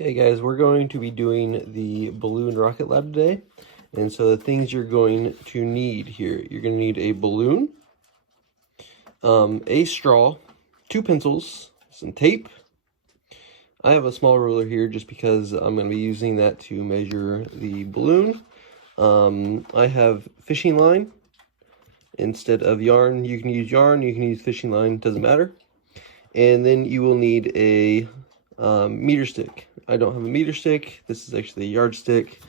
Okay guys, we're going to be doing the balloon rocket lab today. And so the things you're going to need here, you're going to need a balloon, a straw, 2 pencils, some tape. I have a small ruler here just because I'm going to be using that to measure the balloon. I have fishing line instead of yarn. You can use yarn, you can use fishing line, doesn't matter. And then you will need a meter stick. I don't have a meter stick. This is actually a yardstick.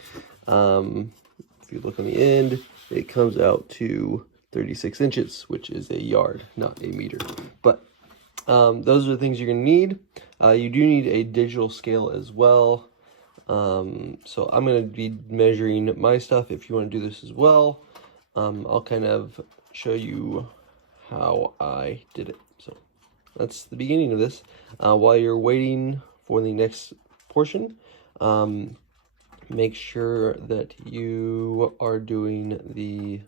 If you look on the end, it comes out to 36 inches, which is a yard, not a meter. But those are the things you're going to need. You do need a digital scale as well. So I'm going to be measuring my stuff. If you want to do this as well, I'll kind of show you how I did it. So that's the beginning of this. While you're waiting for the next portion, make sure that you are doing the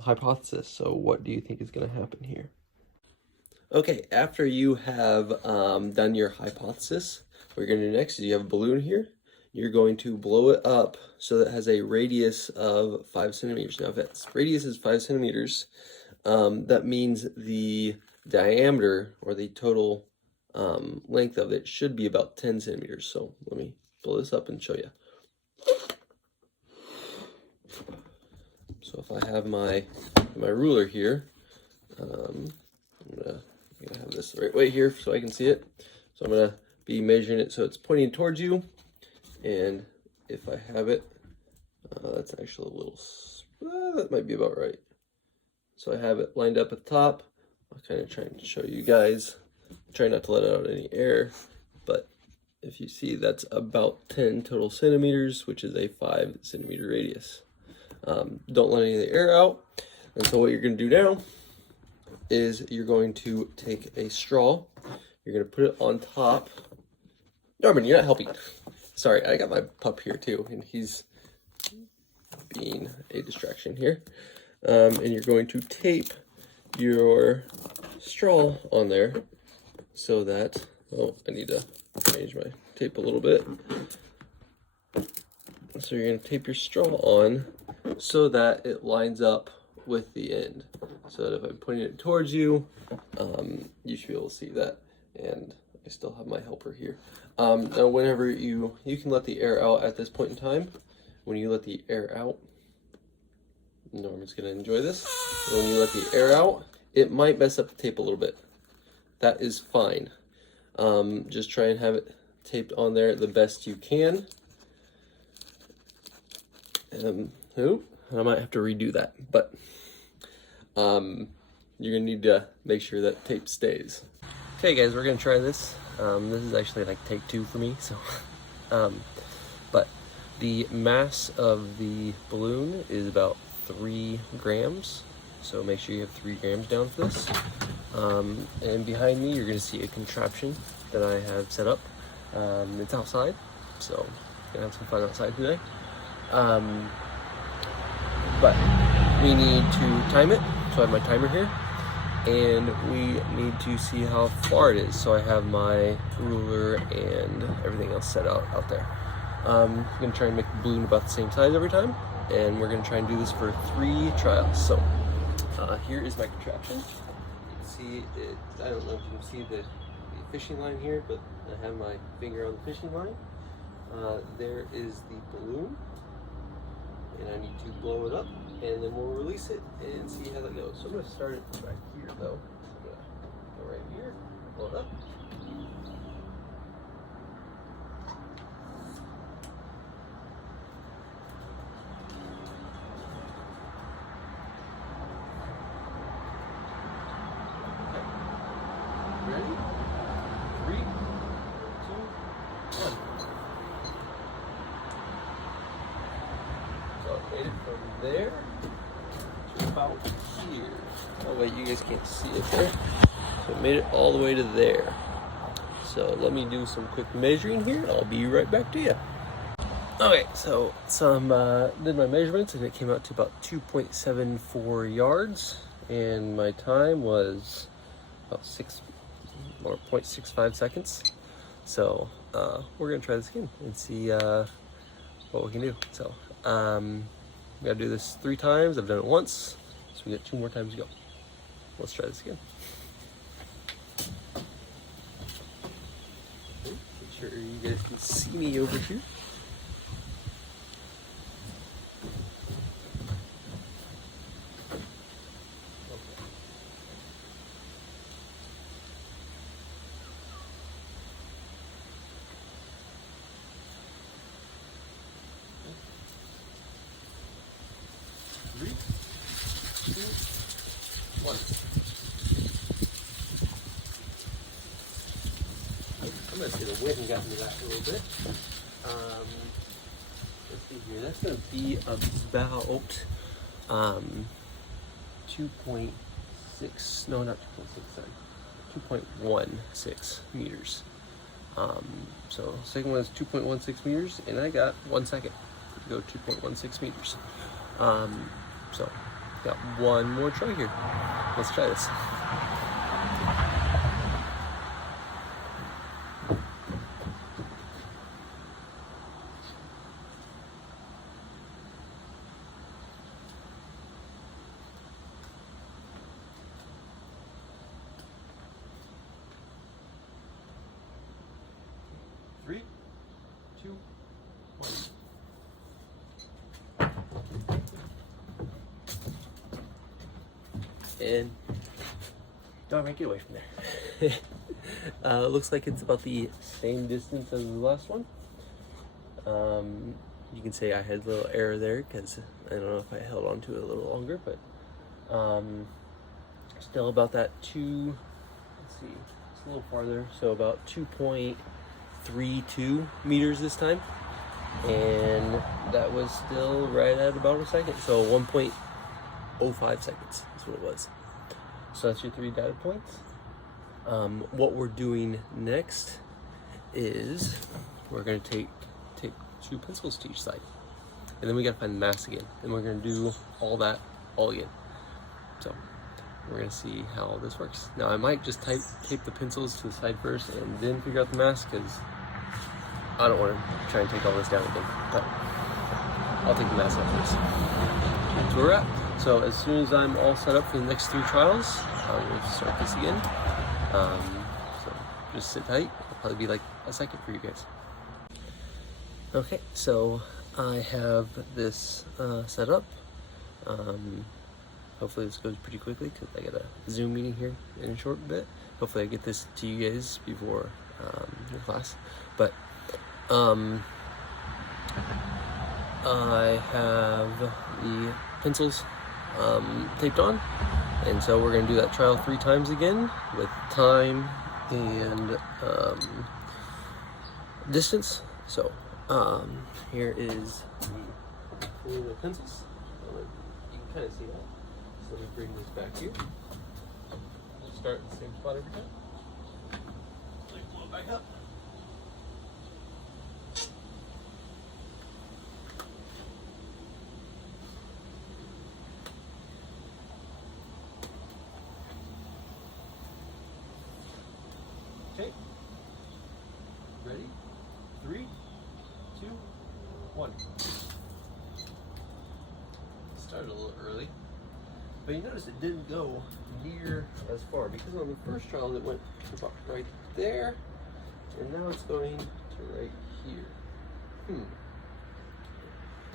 hypothesis. So what do you think is going to happen here? Okay, after you have done your hypothesis, what you're going to do next is you have a balloon here. You're going to blow it up so that it has a radius of 5 centimeters. Now, if its radius is 5 centimeters, that means the diameter or the total length of it should be about 10 centimeters. So let me blow this up and show you. So if I have my ruler here, I'm gonna have this the right way here so I can see it. So I'm gonna be measuring it so it's pointing towards you, and if I have it, that's actually a little, that might be about right. So I have it lined up at the top. I'm kind of trying to show you guys. Try not to let out any air, but if you see, that's about 10 total centimeters, which is a 5 centimeter radius. Don't let any of the air out. And so what you're going to do now is you're going to take a straw. You're going to put it on top. Norman, you're not helping. Sorry, I got my pup here too, and he's being a distraction here. And you're going to tape your straw on there so that, oh, I need to change my tape a little bit. So you're going to tape your straw on so that it lines up with the end. So that if I'm pointing it towards you, you should be able to see that. And I still have my helper here. Now whenever you can let the air out at this point in time. When you let the air out, Norman's going to enjoy this. When you let the air out, it might mess up the tape a little bit. That is fine. Just try and have it taped on there the best you can. I might have to redo that, but you're gonna need to make sure that tape stays. Okay guys, we're gonna try this. This is actually like take 2 for me, so but the mass of the balloon is about 3 grams, so make sure you have 3 grams down for this. And behind me you're gonna see a contraption that I have set up. It's outside, so gonna have some fun outside today. But we need to time it, so I have my timer here, and we need to see how far it is. So I have my ruler and everything else set out there. I'm gonna try and make the balloon about the same size every time, and we're gonna try and do this for 3 trials. So here is my contraption. You can see it, I don't know if you can see the fishing line here, but I have my finger on the fishing line. There is the balloon, and I need to blow it up, and then we'll release it and see how that goes. So I'm going to start it back here though. So I'm going to go right here, blow it up. Okay. Ready? 3, 2, 1. So I made it from there to about here. Oh wait, you guys can't see it there. So I made it all the way to there. So let me do some quick measuring here. I'll be right back to you. Okay, so did my measurements, and it came out to about 2.74 yards, and my time was about 0.65 seconds. So we're gonna try this again and see what we can do. So we gotta do this 3 times. I've done it once, so we got 2 more times to go. Let's try this again. Make sure you guys can see me over here. Three, two, one. I'm gonna say the wind got me that a little bit. Let's see here. That's gonna be about 2.6. No, not 2.6. Sorry, 2.16 meters. So second one is 2.16 meters, and I got 1 second to go 2.16 meters. So got one more try here. Let's try this. Three, two, one. And darn right, get away from there. Looks like it's about the same distance as the last one. You can say I had a little error there because I don't know if I held on to it a little longer, but still about that let's see, it's a little farther, so about 2.32 meters this time, and that was still right at about a second, so 1.05 seconds is what it was. So that's your 3 data points. What we're doing next is we're going to take 2 pencils to each side, and then we got to find the mask again, and we're going to do all that all again. So we're going to see how this works. Now I might just tape the pencils to the side first and then figure out the mask, because I don't want to try and take all this down again, but I'll take the mask out first. That's where we're at. So as soon as I'm all set up for the next 3 trials, we'll start this again. So just sit tight. It'll probably be like a second for you guys. Okay, so I have this set up. Hopefully this goes pretty quickly because I got a Zoom meeting here in a short bit. Hopefully I get this to you guys before your class. But I have the pencils taped on, and so we're going to do that trial 3 times again with time and distance. So here is the pencils. You can kind of see that. So let me bring this back here. We'll start at the same spot every time. Like blow it back up. Okay. Ready? 3, 2, 1. Started a little early, but you notice it didn't go near as far, because on the first trial it went about right there, and now it's going to right here.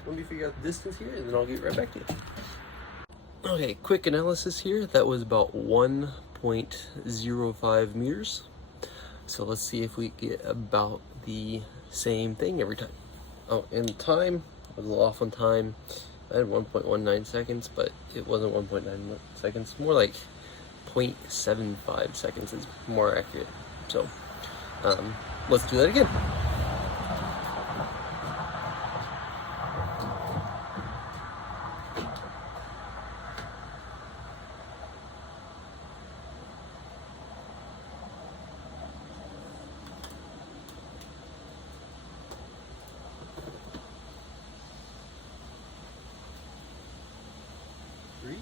Let me figure out the distance here, and then I'll get right back to you. Okay, quick analysis here. That was about 1.05 meters. So let's see if we get about the same thing every time. Oh, and time, I was a little off on time. I had 1.19 seconds, but it wasn't 1.9 seconds. More like 0.75 seconds is more accurate. So let's do that again. Three,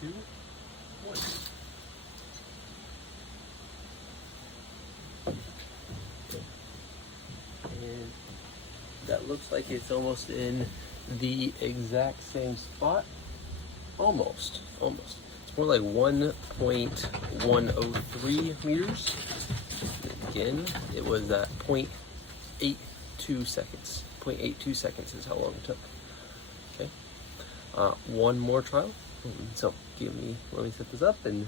two, one. And that looks like it's almost in the exact same spot. Almost. It's more like 1.103 meters. Again, it was at 0.82 seconds. 0.82 seconds is how long it took. Okay. One more trial. So let me set this up, and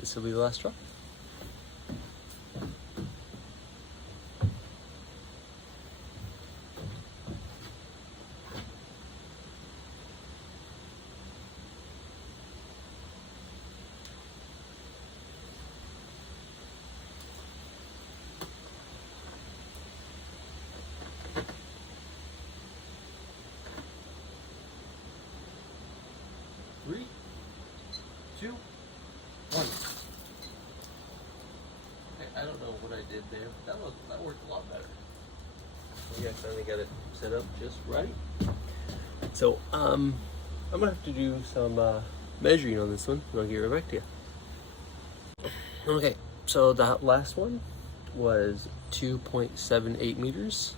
this will be the last trial. Three, two, one. Okay, I don't know what I did there, but that worked a lot better. Yeah, I finally got it set up just right. So I'm gonna have to do some measuring on this one. I'll get right back to you. Okay, so that last one was 2.78 meters,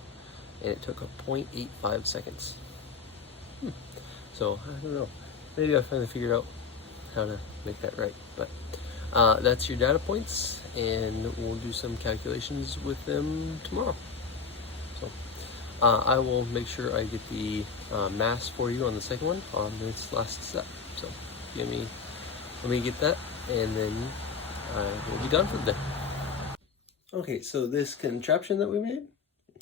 and it took a 0.85 seconds. So I don't know. Maybe I finally figured out how to make that right. But that's your data points, and we'll do some calculations with them tomorrow. So I will make sure I get the mass for you on the second one on this last step. So let me get that, and then we'll be done for the day. Okay, so this contraption that we made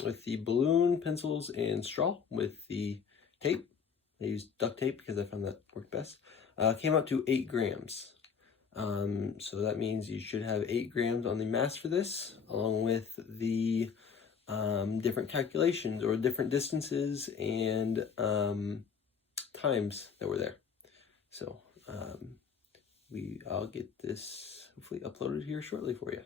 with the balloon, pencils, and straw with the tape, I used duct tape because I found that worked best, came out to 8 grams. So that means you should have 8 grams on the mass for this, along with the different calculations or different distances and times that were there. So I'll get this hopefully uploaded here shortly for you.